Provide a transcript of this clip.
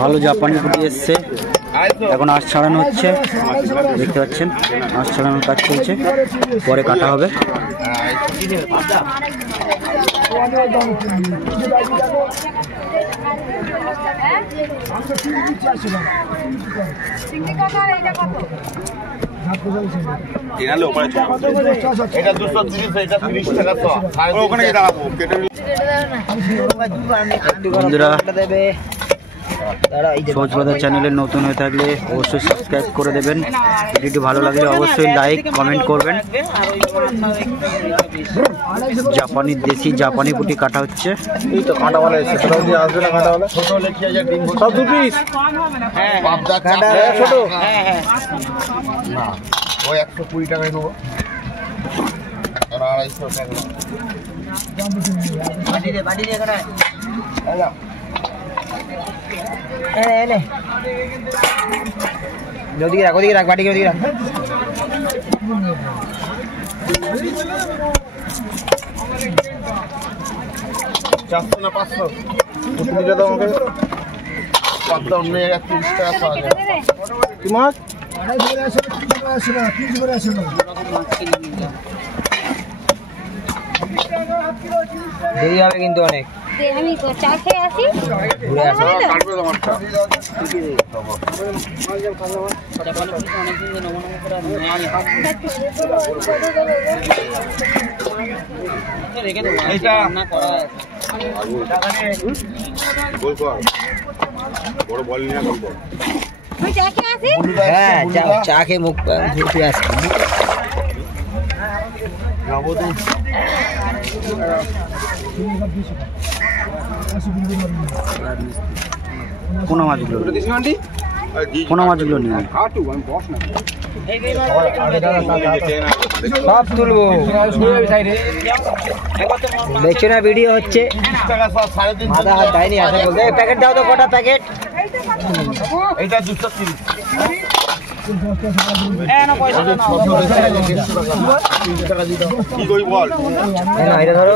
ভালো জাপানি পুঁটি এসছে, এখন আঁশ ছাড়ানো হচ্ছে, দেখতে পাচ্ছেন আঁশ ছাড়ানোর কাজ চলছে, পরে কাটা হবে। বন্ধুরা সহজ বাজার চ্যানেলে নতুন হয়ে থাকলে অবশ্যই সাবস্ক্রাইব করে দেবেন, ভিডিওটি ভালো লাগলে অবশ্যই লাইক কমেন্ট করবেন। জাপানি দেশি জাপানি পুঁটি কাটা হচ্ছে। এই তো কাঁটাওয়ালা এসে আসবে না, কাঁটাওয়ালা সব 2 পিস। হ্যাঁ কাঁটা ছোট। হ্যাঁ হ্যাঁ না ওই 120 টাকায় নেবো আর 250 টাকা। বাড়ি দে কাটা হ্যালো এনে ওদিকে রাখ বাটিকে ওদিকে রাখ। 400 না 500 দিলে দাও আমাকে। পাঁচটা অন্য জায়গায় 30 টাকা পাওয়া যায়। কি মাছ? দেরি হবে কিন্তু অনেক। আমি তো চা খেয়ে আসি, ঘুরে আসো। কাটবে তোমারটা। এইটা না করা বল কর বড় বল নিয়ে গল্প। আমি চা খেয়ে আসি। হ্যাঁ চা খেয়ে মুখ ঘুরতে আসি। পোনা মাছগুলো নিয়ে সব তুলবো, দেখছো না ভিডিও হচ্ছে। মাথা হাত দেয়নি আসা বলতে। প্যাকেট দাও তো, কটা প্যাকেট? এইটা 230। কি কই বল? এটা ধরো।